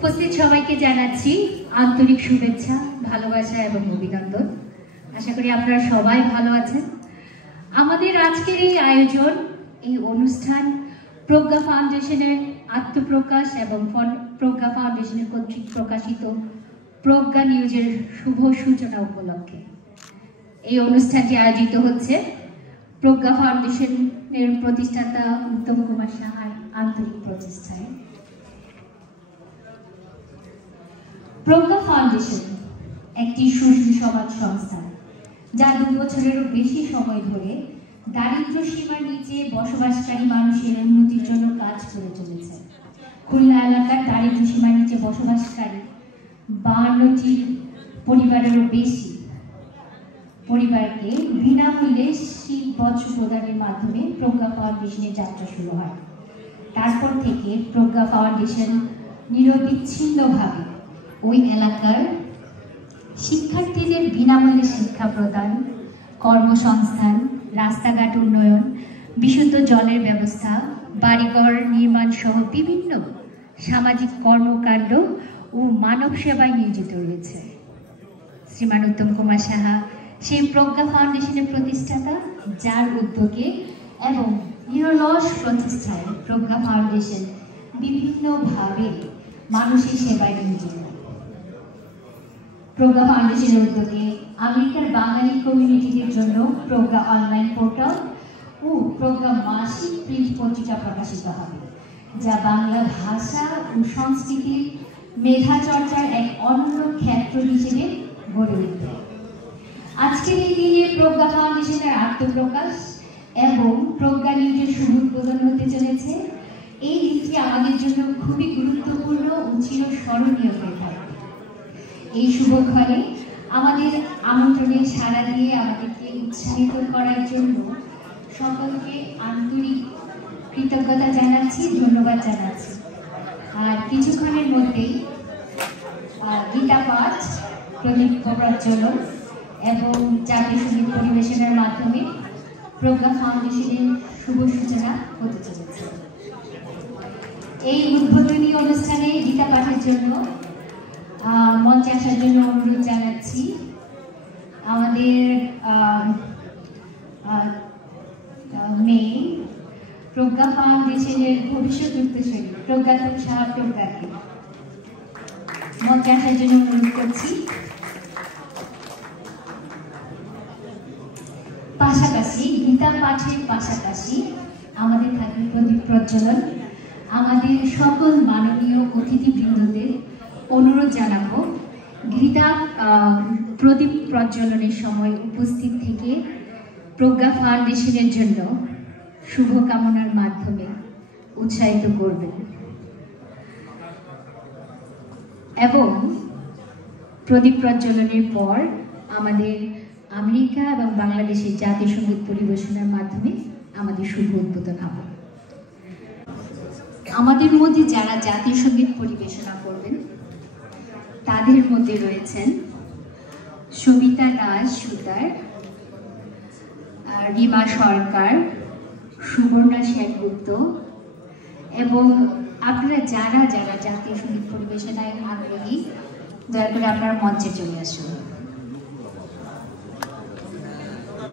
উপস্থিত সবাইকে জানাচ্ছি আন্তরিক শুভেচ্ছা, ভালোবাসা এবং অভিনন্দন। আশা করি আপনারা সবাই ভালো আছেন। আমাদের আজকের এই আয়োজন, এই অনুষ্ঠান প্রজ্ঞা ফাউন্ডেশনের আত্মপ্রকাশ এবং প্রজ্ঞা ফাউন্ডেশনের কর্তৃক প্রকাশিত প্রজ্ঞা নিউজের শুভ সূচনা উপলক্ষে এই অনুষ্ঠানটি আয়োজিত হচ্ছে প্রজ্ঞা ফাউন্ডেশনের প্রতিষ্ঠাতা উত্তম কুমার সাহার আন্তরিক প্রচেষ্টায়। প্রজ্ঞা ফাউন্ডেশন একটি সুশীল সমাজ সংস্থা যা 2 বছরেরও বেশি সময় ধরে দারিদ্র সীমার নিচে বসবাসকারী মানুষের উন্নতির জন্য কাজ করে চলেছে। খুলনা এলাকার দারিদ্র সীমার নিচে বসবাসকারী 52টি পরিবারেরও বেশি পরিবারকে বিনামূল্যে শীত বস্ত্র প্রদানের মাধ্যমে প্রজ্ঞা ফাউন্ডেশনের যাত্রা শুরু হয়। তারপর থেকে প্রজ্ঞা ফাউন্ডেশন নিরবিচ্ছিন্নভাবে ওই এলাকার শিক্ষার্থীদের বিনামূল্যে শিক্ষা প্রদান, কর্মসংস্থান, রাস্তাঘাট উন্নয়ন, বিশুদ্ধ জলের ব্যবস্থা, বাড়িঘর নির্মাণ সহ বিভিন্ন সামাজিক কর্মকাণ্ড ও মানব সেবায় নিয়োজিত রয়েছে। শ্রীমান উত্তম কুমার সাহা সেই প্রজ্ঞা ফাউন্ডেশনের প্রতিষ্ঠাতা, যার উদ্যোগে এবং নিরলস প্রচেষ্টায় প্রজ্ঞা ফাউন্ডেশন বিভিন্নভাবে মানুষের সেবায় নিয়োজিত। প্রজ্ঞা ফাউন্ডেশনের উদ্যোগে আমেরিকার বাঙালি কমিউনিটিদের জন্য প্রজ্ঞা অনলাইন পোর্টাল ও প্রজ্ঞা মাসিক প্রিন্ট পত্রিকা প্রকাশিত হবে, যা বাংলা ভাষা ও সংস্কৃতির মেধা চর্চার এক অনন্য ক্ষেত্র হিসেবে গড়ে উঠবে। আজকের এই দিনে প্রজ্ঞা ফাউন্ডেশনের আত্মপ্রকাশ এবং প্রজ্ঞা নিউজের শুভ উদ্বোধন হতে চলেছে। এই দিনটি আমাদের জন্য খুবই গুরুত্বপূর্ণ ও চিরস্মরণীয় হয়ে থাকবে। এই শুভক্ষণে আমাদের আমন্ত্রণে সাড়া দিয়ে আমাদেরকে উৎসাহিত করার জন্য সকলকে আন্তরিক কৃতজ্ঞতা জানাচ্ছি, ধন্যবাদ জানাচ্ছি। আর কিছুক্ষণের মধ্যেই গীতা পাঠ, প্রদীপ প্রজ্বলন এবং জাতীয় সঙ্গীত পরিবেশনের মাধ্যমে প্রজ্ঞা ফাউন্ডেশনের শুভ সূচনা হতে চলেছে। এই উদ্বোধনী অনুষ্ঠানে গীতা পাঠের জন্য মঞ্চে আসার জন্য অনুরোধ জানাচ্ছি আমাদের মেয়ে প্রজ্ঞা ফাউন্ডেশনের ভবিষ্যৎ উত্তরসূরি প্রজ্ঞাতম সাহা প্রজ্ঞাকে মঞ্চে আসার জন্য অনুরোধ করছি। পাশাপাশি গীতা পাঠের পাশাপাশি আমাদের থাকবে প্রদীপ প্রজ্বলন। আমাদের সকল মাননীয় অতিথিবৃন্দদের অনুরোধ জানাবো গীতা প্রদীপ প্রজ্বলনের সময় উপস্থিত থেকে প্রজ্ঞা ফাউন্ডেশনের জন্য শুভকামনার মাধ্যমে উৎসাহিত করবেন এবং প্রদীপ প্রজ্বলনের পর আমাদের আমেরিকা এবং বাংলাদেশের জাতীয় সঙ্গীত পরিবেশনের মাধ্যমে আমাদের শুভ উদ্বোধন হবে। আমাদের মধ্যে যারা জাতীয় সঙ্গীত পরিবেশনা করবেন তাদের মধ্যে রয়েছেন সবিতা দাস সুতার, রিমা সরকার, সুবর্ণা সেনগুপ্ত এবং আপনারা যারা যারা জাতীয় সঙ্গীত পরিবেশনায় আগ্রহী, দয়া করে আপনারা মঞ্চে চলে আসুন।